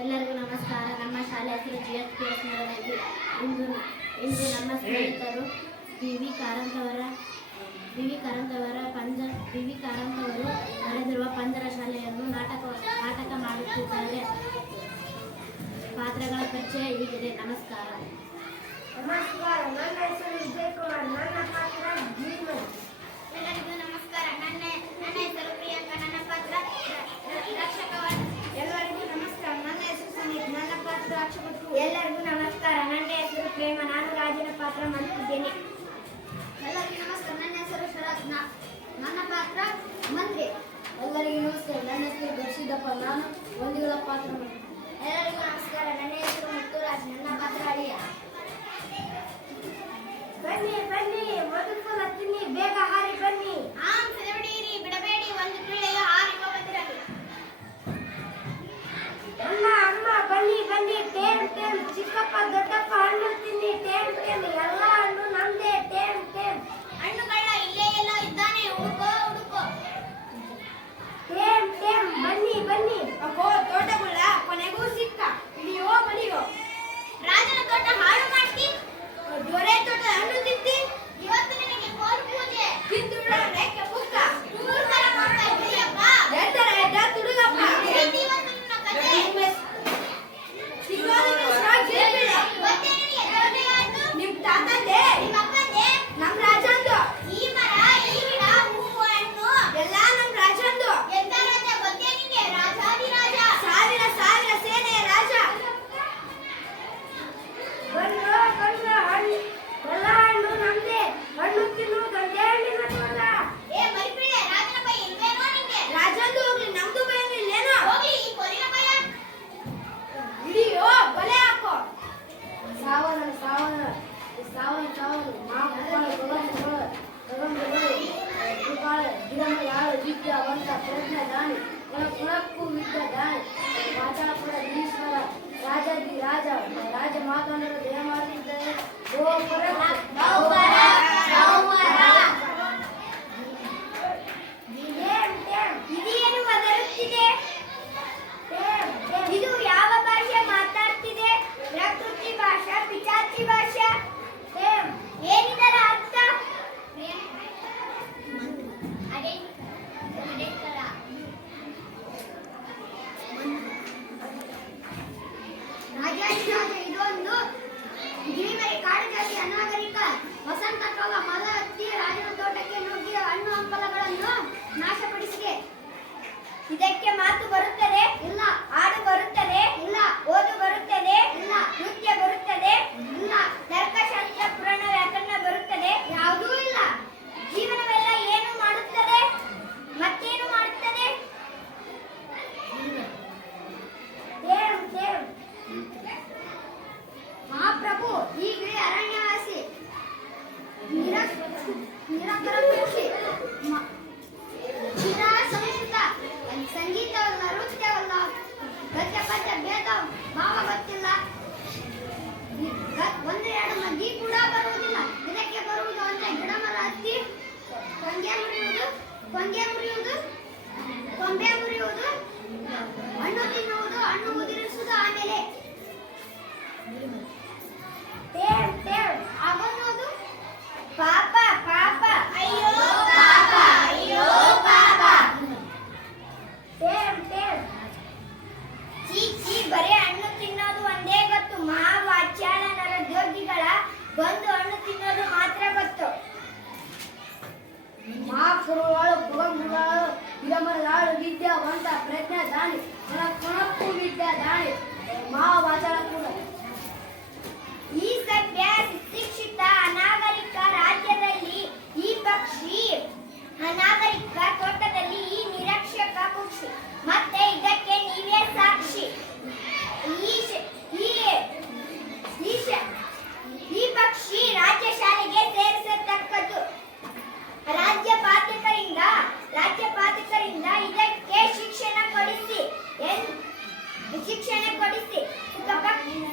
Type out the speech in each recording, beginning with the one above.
ಎಲ್ಲರಿಗೂ ನಮಸ್ಕಾರ. ನಮ್ಮ ಶಾಲೆ ಹೆಸರು GHPS ನರಳಗಿ. ಇಂದು ನಮ್ಮ ಸ್ನೇಹಿತರು ವಿ.ವಿ. ಕಾರಂತವರು ನಡೆದಿರುವ ಪಂಜರ ಶಾಲೆಯನ್ನು ನಾಟಕ ಮಾಡುತ್ತಿದ್ದಾರೆ. ಪಾತ್ರಗಳ ಪರಿಚಯ ಹೀಗಿದೆ. ನಮಸ್ಕಾರ. ನನ್ನ ಹೆಸರು ವಿಜಯಕುಮಾರ್. ನನ್ನ ಪಾತ್ರ ಜೀವನ್. ಎಲ್ಲರಿಗೂ ನಮಸ್ಕಾರ. ನನ್ನ ಹೆಸರು ಪ್ರಿಯಾಂಕಾ. ನನ್ನ ಪಾತ್ರ ರಕ್ಷಕವಾದ. ಎಲ್ಲರಿಗೂ ನಮಸ್ಕಾರ. ನನ್ನ ಹೆಸರು ಸಂಗೀತ್. ನನ್ನ ಪಾತ್ರ ರಕ್ಷಕರು. ಎಲ್ಲರಿಗೂ ನಮಸ್ಕಾರ. ನನ್ನ ಹೆಸರು ಪ್ರೇಮ. ನಾನು ರಾಜನ ಪಾತ್ರ ಮಾಡುತ್ತಿದ್ದೇನೆ. ಎಲ್ಲರಿಗೂ ನಮಸ್ಕಾರ. ನನ್ನ ಹೆಸರು ಶರತ್. ನನ್ನ ಪಾತ್ರ ಮಂತ್ರಿ. ಎಲ್ಲರಿಗೂ ನಮಸ್ಕಾರ. ನನ್ನ ಹೆಸರು ದರ್ಶಿದಪ್ಪ. ನಾನು ಒಂದಿಗಳ ಪಾತ್ರ ಮಾಡುತ್ತೇನೆ. ಎಲ್ಲರಿಗೂ ನಮಸ್ಕಾರ. ನನ್ನ ಹೆಸರು ಮುತ್ತುರಾಜ್. ನನ್ನ ಪಾತ್ರ ಅಳಿಯ. ಬನ್ನಿ ಮಧುಫಲ ತಿನ್ನಿ, ಬೇಗ ಹಾರಿ ಬನ್ನಿ. ಸೆಲವಡಿಯಿರಿ, ಬಿಡಬೇಡಿ, ಒಂದು ಪಿಳ್ಳೆಯು ಹಾರಿ ಹೋಗದಿರಲಿ. ಅಮ್ಮ ಬನ್ನಿ ಟೇಮ್ ಚಿಕ್ಕಪ್ಪ ದೊಡ್ಡಪ್ಪ ಹಣ್ಣು ತಿನ್ನಿ. ಟೇಮ್ ಎಲ್ಲ ಹಣ್ಣು ನಮ್ದೇ. ಟೇಮ್ ಹಣ್ಣುಗಳ ಇಲ್ಲೇ ಎಲ್ಲ ಇದ್ದಾನೆ, ಹುಡುಕೋ. ಟೇಮ್ ಬನ್ನಿ. ಅಪ್ಪೋ ತೋಟಗುಳ್ಳ ಕೊನೆಗೂ ಸಿಕ್ಕ. ಇಳಿಯೋ ಬಲಿಯೋ. ರಾಜನ ತೋಟ ಹಾಳು ಮಾಡ್ತಿ, ದೊರೆ ತೋಟ ಹಣ್ಣು ತಿಂತಿ. ಇವತ್ತು ನಿನಗೆ ಕೋಲ್ ಪೂಜೆ. ಕಿತ್ತೂರ ರೇಖೆ ಪುಕ್ಕ. ಮೂರ್ಖರ ಮಕ್ಕ ಇಳಿಯಪ್ಪ. ತುಡುಗಪ್ಪ. ಇವತ್ತು ನಿನ್ನ ಕಥೆ. ಸಿಗೋದು ಸಾಕ್ಷಿ. ಗೊತ್ತೇನು ನಿನಗೆ ದೊಡ್ಡ ಯಾರ್ದು? ನಿಮ್ ತಾತಂದೆ, ನಿಮ್ಮ ಅಪ್ಪಂದೆ. ನಮ್ ರಾಜಂದು. ಈ ಮರ, ಈ ಗಿಡ, ಹೂವು, ಹಣ್ಣು ಎಲ್ಲ ನಮ್ ರಾಜಂದು. ಎಂತ ರಾಜ ಗೊತ್ತೇ ನಿಂಗೆ? ರಾಜಾದಿರಾಜ. ಸಾವಿರ ಸೇನೆಯ ರಾಜ. ಬನ್ನಿ ಹಣ್ಣು ಎಲ್ಲ ಹಣ್ಣು ನಮ್ದೇ. ಹಣ್ಣು ತಿನ್ನುವುದಂತೆ ಹಣ್ಣಿನ ತೋಟ. ಏ ಮರಿಪಿಳ್ಳೆ, ರಾಜನ ಬೈ ಇಲ್ವೇನೋ ನಿಂಗೆ? ರಾಜಂದು ಹೋಗ್ಲಿ, ನಮ್ದು ಬಯಲಿಲ್ಲೇನೋ. ಹೋಗ್ಲಿ ಈ ಕೊರಿನ ಭಯ. ಹಿಡಿಯೋ ಬಲೆ ಹಾಕೋ. ಸಾವನ ಗಿಡಮರ ವಿದ್ಯಾವಂತ ಪ್ರಜ್ಞ ದಾನಿ ಕುಣಕ್ಕೂ ವಿದ್ಯ ದಾನಿ ಮಾತಾಪುರ ಈಶ್ವರ ರಾಜಾದಿ ರಾಜ ಮಾತಾಡಲು ದೇಹ ಮಾಡ್ತಿದ್ದಾರೆ. ಇದೇನು ಒದರುತ್ತಿದೆ? ಇದು ಯಾವ ಭಾಷೆ ಮಾತಾಡ್ತಿದೆ? ಪ್ರಕೃತಿ ಭಾಷಾ, ಪಿಚಾಚಿ ಭಾಷಾ. ಏನಿದರ ಅರ್ಥ? ಅದೇ ತರ. ರಾಜಾಧಿರಾಜ ಇದೊಂದು ಗಿರಿಮರಿ ಕಾಡಿನಲ್ಲಿ ಅನಾಗರಿಕ ವಸಂತ ಕಾಲ ಮಲ ಹತ್ತಿ ರಾಜನ ತೋಟಕ್ಕೆ ನುಗ್ಗಿ ಹಣ್ಣು ಹಂಪಲಗಳನ್ನು ನಾಶಪಡಿಸಿದೆ. ಇದಕ್ಕೆ ಮಾತು ಬರುತ್ತದೆ? ಇಲ್ಲ. ಹಾಡು ಬರುತ್ತದೆ? ಇಲ್ಲ. ಓದು ಬರುತ್ತದೆ? ಇಲ್ಲ. ನೃತ್ಯ ಬರುತ್ತದೆ? ಇಲ್ಲ. ತರ್ಕಶಾಸ್ತ್ರ, ಪುರಾಣ, ವ್ಯಾಕರಣ ಬರುತ್ತದೆ? ಯಾವುದೂ ಇಲ್ಲ. ಜೀವನವೆಲ್ಲ ಏನು ಮಾಡುತ್ತದೆ? ಮತ್ತೇನು ಮಾಡುತ್ತದೆ? ದೇವ್ ಮಹಾಪ್ರಭು ಈಗ ಅರಣ್ಯವಾಸಿ, ನಿರಕ್ಷರ ಕೃಷಿ, ಸಂಸ್ಕೃತ, ಸಂಗೀತವಲ್ಲ, ನೃತ್ಯವಲ್ಲ, ಗದ್ಯ ಪದ್ಯ ಭೇದ ಭಾವ ಗೊತ್ತಿಲ್ಲ. ಒಂದೆರಡು ಮಗ್ಗಿ ಕೂಡ ಬರುವುದಿಲ್ಲ. ಇದಕ್ಕೆ ಬರುವುದು ಅಂದ್ರೆ ಗಿಡ ಮರ ಹತ್ತಿ ಕೊಂಬೆ ಮುರಿಯುವುದು, ಹಣ್ಣು ತಿನ್ನುವುದು, ಹಣ್ಣು ಉದುರಿಸುವುದು, ಆಮೇಲೆ ಆಗೋದು ಪಾಪ. ಅಯ್ಯೋ ಪಾಪ. ಚೀ ಬರೇ ಹಣ್ಣು ತಿನ್ನೋದು ಒಂದೇ ಗೊತ್ತು. ಮಹಾವಾಚಾಳ ನರದ್ಯೋಗಿಗಳ ಬಂದು ಹಣ್ಣು ತಿನ್ನೋದು ಮಾತ್ರ ಗೊತ್ತು. ಮಹಾಪುರುಗಳು ಪುರಂಗುಗಳು ಗಿಡಮರದಾಳು ವಿದ್ಯಾವಂತ ಪ್ರಜ್ಞಾ ದಾನಿ ಕುಣಕ್ಕೂ ವಿದ್ಯಾ ದಾನಿ ಮಹಾವಾಚಾಳ ಕೂಡ. ಈ ಸಭ್ಯ ಶಿಕ್ಷಿತ ಅನಾಗರಿಕ ರಾಜ್ಯದಲ್ಲಿ ಈ ಪಕ್ಷಿ, ಅನಾಗರಿಕ ತೋಟದಲ್ಲಿ ಈ ನಿರಕ್ಷಕ ಪಕ್ಷಿ. ಮತ್ತೆ ಇದಕ್ಕೆ ನೀವೇ ಸಾಕ್ಷಿ. ಈ ಪಕ್ಷಿ ರಾಜ್ಯ ಶಾಲೆಗೆ ಸೇರಿಸತಕ್ಕದ್ದು. ರಾಜ್ಯ ಪಾಲಕರಿಂದ ಇದಕ್ಕೆ ಶಿಕ್ಷಣ ಕೊಡಿಸಿ.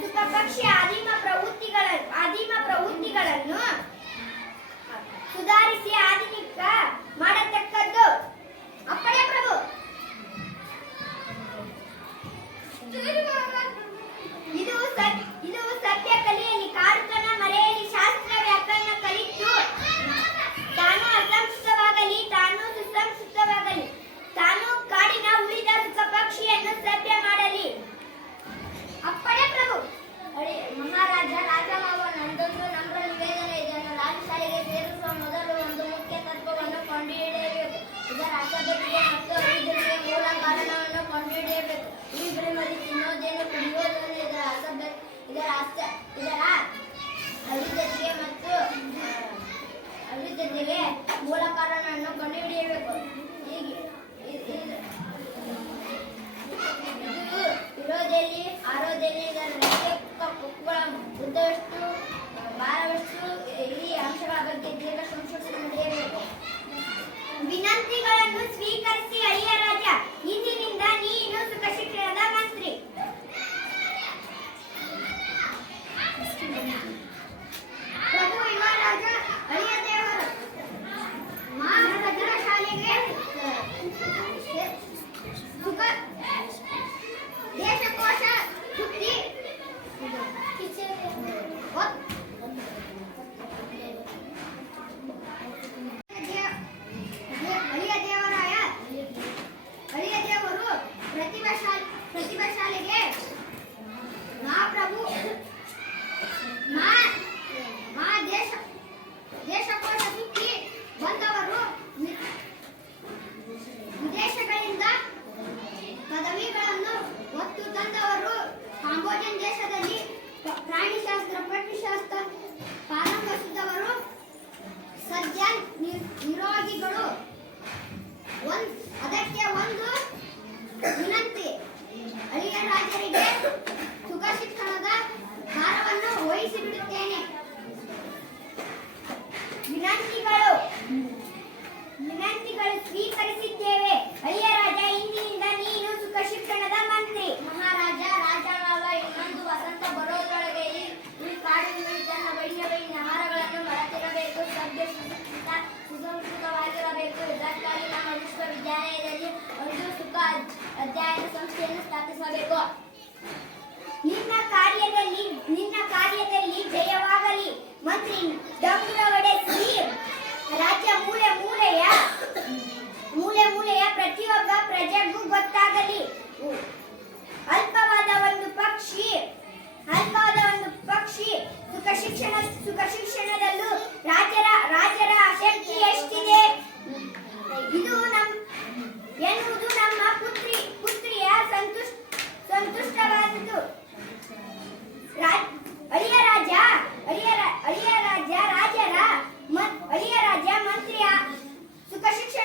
ಸುಖ ಪಕ್ಷಿ ಆದಿಮ ಪ್ರವೃತ್ತಿಗಳನ್ನು ಸುಧಾರಿಸಿ ಆಧುನಿಕ ಮಾಡತಕ್ಕದ್ದು. ಅಪ್ಪಣೆ ಪ್ರಭು. ಮಹಾಪ್ರಭು ಮಾ ದೇಶಕೋಶ ಸುತ್ತಿ ಬಂದವರು ವಿದೇಶಗಳಿಂದ ಪದವಿಗಳನ್ನು ಹೊತ್ತು ತಂದವರು ಕಾಂಬೋಡಿಯನ್ ದೇಶದಲ್ಲಿ ಪ್ರಾಣಿಶಾಸ್ತ್ರ ಪಕ್ಷಿಶಾಸ್ತ್ರ ಪಾರಂಗಸಿದವರು ಸದ್ಯ ನಿರೋಗಿಗಳು ಅದಕ್ಕೆ ಒಂದು ವಿನಂತಿ ಅಳಿಯ ರಾಜರಿಗೆ ಸುಖ ಶಿಕ್ಷಣದ ಭಾರವನ್ನು ವಹಿಸಿ ಬಿಡುತ್ತೇನೆ ವಿನಂತಿಗಳು ಸ್ವೀಕರಿಸಿದ್ದೇವೆ ಅಳಿಯ ರಾಜ ಇಂದಿನಿಂದ ನೀನು ಸುಖ ಶಿಕ್ಷಣದ ಮಂತ್ರಿ ಮಹಾರಾಜ ರಾಜಾನವ ಇನ್ನೊಂದು ವಸಂತ ಬರೋದ್ರೊಳಗೆ ಈ ಕಾಡಿನಲ್ಲಿ ತನ್ನ ಬೈನ ಆಹಾರಗಳನ್ನು ಮರೆತಿರಬೇಕು ಸಭ್ಯ ಸುಸಂಸ್ಕೃತವಾಗಿರಬೇಕು ಇದಕ್ಕಾಗಿ ನಮ್ಮ ವಿಶ್ವವಿದ್ಯಾಲಯದಲ್ಲಿ ಒಂದು ಸುಖ ಅಧ್ಯಯನ ಸಂಸ್ಥೆಯನ್ನು ಸ್ಥಾಪಿಸಬೇಕು ನಿನ್ನ ಕಾರ್ಯದಲ್ಲಿ ಜಯವಾಗಲಿ ಮಂತ್ರಿ ಡಂಗುರವಡೆ ಶ್ರೀ ರಾಜ್ಯ ಮೂಲೆ ಮೂಲೆಯ ಪ್ರತಿಯೊಬ್ಬ ಪ್ರಜೆಗೂ ಗೊತ್ತಾಗಲಿ ಅಲ್ಪವಾದ ಒಂದು ಪಕ್ಷಿ ಸುಖ ಶಿಕ್ಷಣದಲ್ಲೂ ರಾಜರ ಶಕ್ತಿ ಎಷ್ಟಿದೆ ಎನ್ನುವುದು ನಮ್ಮ ಪುತ್ರಿಯ ಸಂತುಷ್ಟವಾದುದು ಅಳಿಯ ರಾಜ ಮಂತ್ರಿಯ ಸುಖ ಶಿಕ್ಷಣ